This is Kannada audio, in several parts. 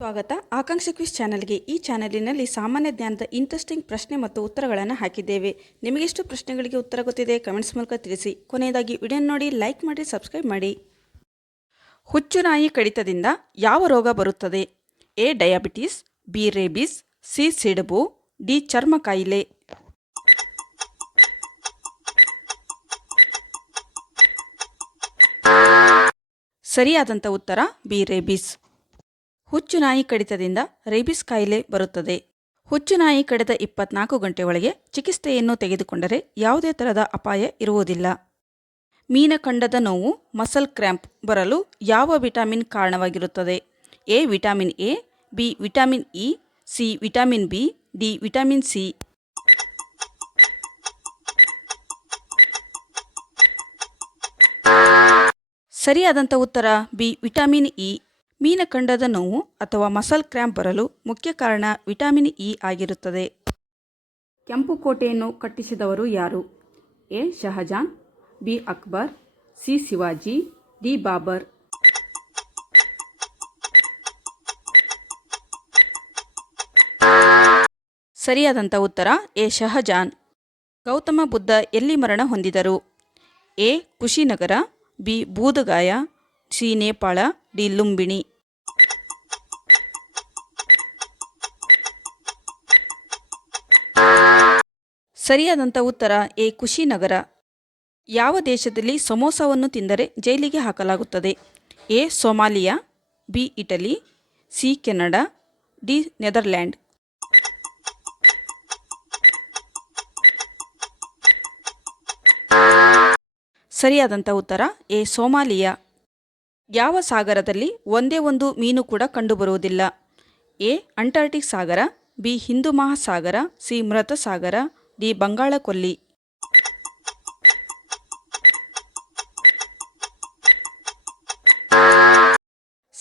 ಸ್ವಾಗತ ಆಕಾಂಕ್ಷಿ ಕ್ವಿಜ್ ಚಾನೆಲ್ಗೆ. ಈ ಚಾನೆಲಿನಲ್ಲಿ ಸಾಮಾನ್ಯ ಜ್ಞಾನದ ಇಂಟ್ರೆಸ್ಟಿಂಗ್ ಪ್ರಶ್ನೆ ಮತ್ತು ಉತ್ತರಗಳನ್ನು ಹಾಕಿದ್ದೇವೆ. ನಿಮಗೆಷ್ಟು ಪ್ರಶ್ನೆಗಳಿಗೆ ಉತ್ತರ ಗೊತ್ತಿದೆ ಕಮೆಂಟ್ಸ್ ಮೂಲಕ ತಿಳಿಸಿ. ಕೊನೆಯದಾಗಿ ವಿಡಿಯೋ ನೋಡಿ, ಲೈಕ್ ಮಾಡಿ, ಸಬ್ಸ್ಕ್ರೈಬ್ ಮಾಡಿ. ಹುಚ್ಚುನಾಯಿ ಕಡಿತದಿಂದ ಯಾವ ರೋಗ ಬರುತ್ತದೆ? A diabetes, B rabies, C ಸಿಡುಬು, ಡಿ ಚರ್ಮ ಕಾಯಿಲೆ. ಸರಿಯಾದಂಥ ಉತ್ತರ ಬಿ ರೇಬಿಸ್. ಹುಚ್ಚುನಾಯಿ ಕಡಿತದಿಂದ ರೇಬಿಸ್ ಕಾಯಿಲೆ ಬರುತ್ತದೆ. ಹುಚ್ಚುನಾಯಿ ಕಡಿದ 24 ಗಂಟೆ ಒಳಗೆ ಚಿಕಿತ್ಸೆಯನ್ನು ತೆಗೆದುಕೊಂಡರೆ ಯಾವುದೇ ಥರದ ಅಪಾಯ ಇರುವುದಿಲ್ಲ. ಮೀನಖಂಡದ ನೋವು, ಮಸಲ್ ಕ್ರ್ಯಾಂಪ್ ಬರಲು ಯಾವ ವಿಟಮಿನ್ ಕಾರಣವಾಗಿರುತ್ತದೆ? A vitamin A, B vitamin E, C vitamin B, D vitamin C. ಸರಿಯಾದಂಥ ಉತ್ತರ ಬಿ ವಿಟಮಿನ್ ಇ. ಮೀನಖಂಡದ ನೋವು ಅಥವಾ ಮಸಲ್ ಕ್ರ್ಯಾಂಪ್ ಬರಲು ಮುಖ್ಯ ಕಾರಣ ವಿಟಮಿನ್ ಇ ಆಗಿರುತ್ತದೆ. ಕೆಂಪು ಕೋಟೆಯನ್ನು ಕಟ್ಟಿಸಿದವರು ಯಾರು? A Shahjahan, B Akbar, C Shivaji, D Babur. ಸರಿಯಾದಂಥ ಉತ್ತರ ಎ ಶಹಜಾನ್. ಗೌತಮ ಬುದ್ಧ ಎಲ್ಲಿ ಮರಣ ಹೊಂದಿದರು? A Kushinagar, B Bodhgaya, C Nepal, D Lumbini. ಸರಿಯಾದಂಥ ಉತ್ತರ ಎ ಕುಶಿನಗರ. ಯಾವ ದೇಶದಲ್ಲಿ ಸಮೋಸವನ್ನು ತಿಂದರೆ ಜೈಲಿಗೆ ಹಾಕಲಾಗುತ್ತದೆ? A Somalia, B Italy, C Canada, D Netherland. ಸರಿಯಾದಂಥ ಉತ್ತರ ಎ ಸೊಮಾಲಿಯಾ. ಯಾವ ಸಾಗರದಲ್ಲಿ ಒಂದೇ ಒಂದು ಮೀನು ಕೂಡ ಕಂಡುಬರುವುದಿಲ್ಲ? ಎ ಅಂಟಾರ್ಟಿಕ್ ಸಾಗರ, ಬಿ ಹಿಂದೂ ಮಹಾಸಾಗರ, ಸಿ ಮೃತ ಸಾಗರ, ಡಿ ಬಂಗಾಳ ಕೊಲ್ಲಿ.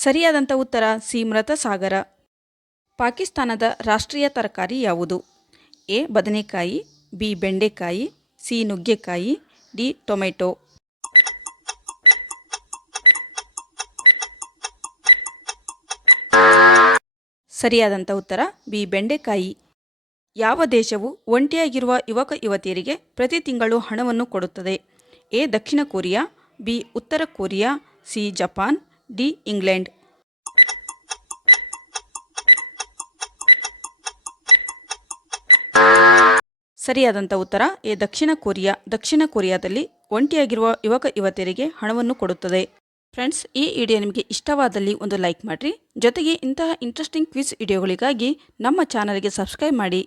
ಸರಿಯಾದಂಥ ಉತ್ತರ ಸಿ ಮೃತ ಸಾಗರ. ಪಾಕಿಸ್ತಾನದ ರಾಷ್ಟ್ರೀಯ ತರಕಾರಿ ಯಾವುದು? ಎ ಬದನೆಕಾಯಿ, ಬಿ ಬೆಂಡೆಕಾಯಿ, ಸಿ ನುಗ್ಗೆಕಾಯಿ, ಡಿ ಟೊಮೆಟೊ. ಸರಿಯಾದಂಥ ಉತ್ತರ ಬಿ ಬೆಂಡೆಕಾಯಿ. ಯಾವ ದೇಶವು ಒಂಟಿಯಾಗಿರುವ ಯುವಕ ಯುವತಿಯರಿಗೆ ಪ್ರತಿ ತಿಂಗಳು ಹಣವನ್ನು ಕೊಡುತ್ತದೆ? ಎ ದಕ್ಷಿಣ ಕೊರಿಯಾ, ಬಿ ಉತ್ತರ Korea, C Japan, D England. ಸರಿಯಾದಂಥ ಉತ್ತರ ಎ ದಕ್ಷಿಣ ಕೊರಿಯಾ. ದಕ್ಷಿಣ ಕೊರಿಯಾದಲ್ಲಿ ಒಂಟಿಯಾಗಿರುವ ಯುವಕ ಯುವತಿಯರಿಗೆ ಹಣವನ್ನು ಕೊಡುತ್ತದೆ. ಫ್ರೆಂಡ್ಸ್, ಈ ವಿಡಿಯೋ ನಿಮಗೆ ಇಷ್ಟವಾದಲ್ಲಿ ಒಂದು ಲೈಕ್ ಮಾಡಿರಿ. ಜೊತೆಗೆ ಇಂತಹ ಇಂಟ್ರೆಸ್ಟಿಂಗ್ ಕ್ವಿಜ್ ವಿಡಿಯೋಗಳಿಗಾಗಿ ನಮ್ಮ ಚಾನಲ್ಗೆ ಸಬ್ಸ್ಕ್ರೈಬ್ ಮಾಡಿ.